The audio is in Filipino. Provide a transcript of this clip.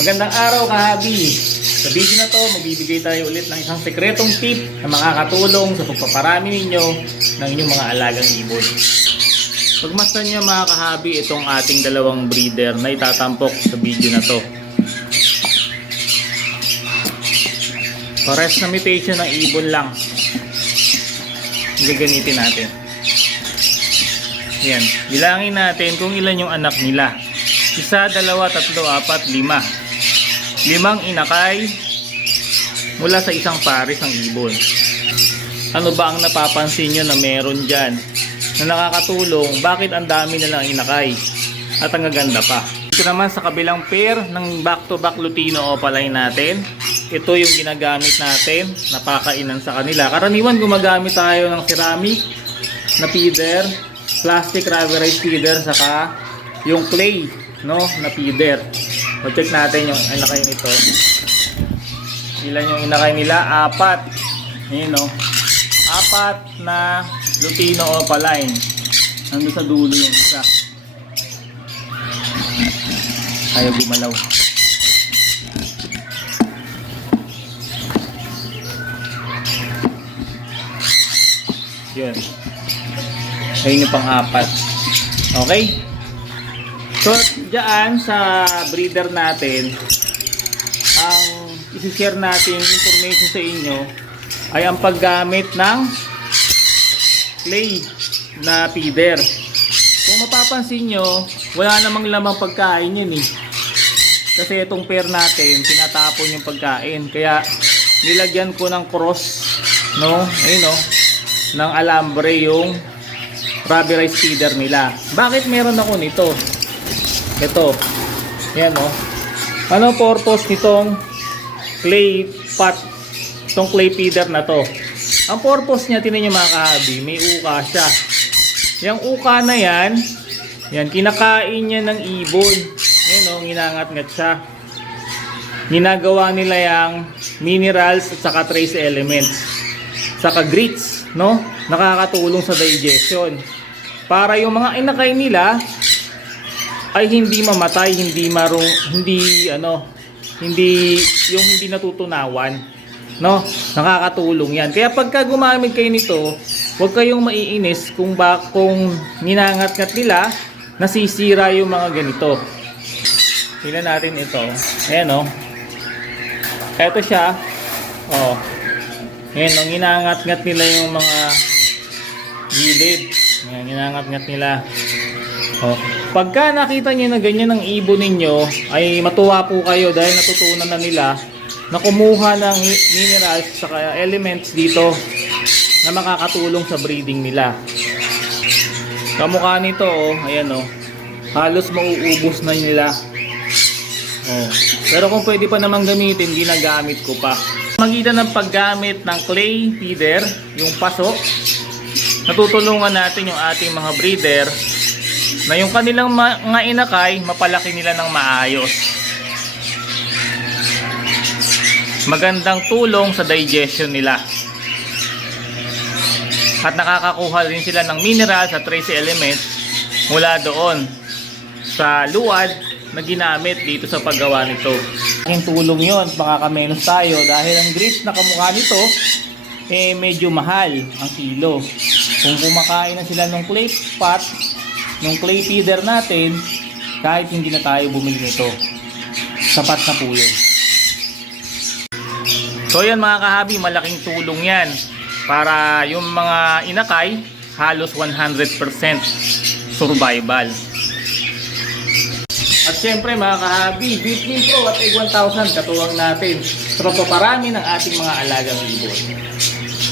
Magandang araw kahabi! Sa video na to, magbibigay tayo ulit ng isang sekretong tip na makakatulong sa pagpaparami ninyo ng inyong mga alagang ibon. Pagmasdan nyo mga kahabi itong ating dalawang breeder na itatampok sa video na to. Pares na mutation ng ibon lang. Gagamitin natin. Yan. Bilangin natin kung ilan yung anak nila. 1, 2, 3, 4, 5. 5 inakay mula sa isang pares ng ibon. Ano ba ang napapansin nyo na meron dyan na nakakatulong? Bakit ang dami na lang inakay at ang gaganda pa? Ito naman sa kabilang pair ng back-to-back Lutino Opaline natin. Ito yung ginagamit natin, napakainan sa kanila. Karaniwan gumagamit tayo ng ceramic na feeder, plastic rubberized feeder, saka yung clay na feeder. So, check natin yung inakay nito. Ilan yung inakay nila? 4. Ayan, 4 na Lutino Opaline. Nandun sa dulo yung isa. Ayaw gumalaw. Yun. Ayun yung pang-4. Okay? So, dyan sa breeder natin, ang isi-share natin information sa inyo ay ang paggamit ng clay na feeder. Kung mapapansin nyo, wala namang lamang pagkain yun eh. Kasi itong pair natin, tinatapon yung pagkain. Kaya, nilagyan ko ng cross, ayun ng alambre yung rubberized feeder nila. Bakit meron ako nito? Ito. Yan Ano purpose nitong clay pot, itong clay feeder na to? Ang purpose niya, tinan nyo mga kahabi, may uka siya. Yung uka na yan, kinakain niya ng ibon. Ayan ginangat-ngat siya. Ginagawa nila yung minerals at saka trace elements. Saka grits, nakakatulong sa digestion. Para yung mga inakay nila ay hindi mamatay, hindi natutunawan, nakakatulong yan. Kaya pagka gumamit kayo nito, huwag kayong maiinis kung ninangat-ngat nila, nasisira yung mga ganito. Tingnan natin ito. Ayan Ito siya. Ayan ginangat-ngat nila yung mga gilid. Ayan, ginangat-ngat nila. Pagka nakita niyo na ganyan ang ibon ninyo, ay matuwa po kayo dahil natutunan na nila na kumuha ng minerals saka elements dito na makakatulong sa breeding nila. Kamukha nito ayan halos mauubos na nila. Pero kung pwede pa namang gamitin, ginagamit ko pa. Magitan ng paggamit ng clay feeder, yung paso, natutulungan natin yung ating mga breeder na yung kanilang mga inakay, mapalaki nila ng maayos. Magandang tulong sa digestion nila. At nakakakuha rin sila ng minerals at trace elements mula doon sa luwad na ginamit dito sa paggawa nito. Ang tulong yun, makakamenos tayo dahil ang grits na kamukha nito medyo mahal ang kilo. Kung kumakain na sila ng clay pot, ng clay feeder natin, kahit hindi na tayo bumili nito, sapat na po yun. So yan mga kahabi, malaking tulong yan para yung mga inakay halos 100% survival. At syempre mga kahabi, Bitmin Pro at Egg 1000 katuwang natin sa pagpaparami ng ating mga alagang ibon.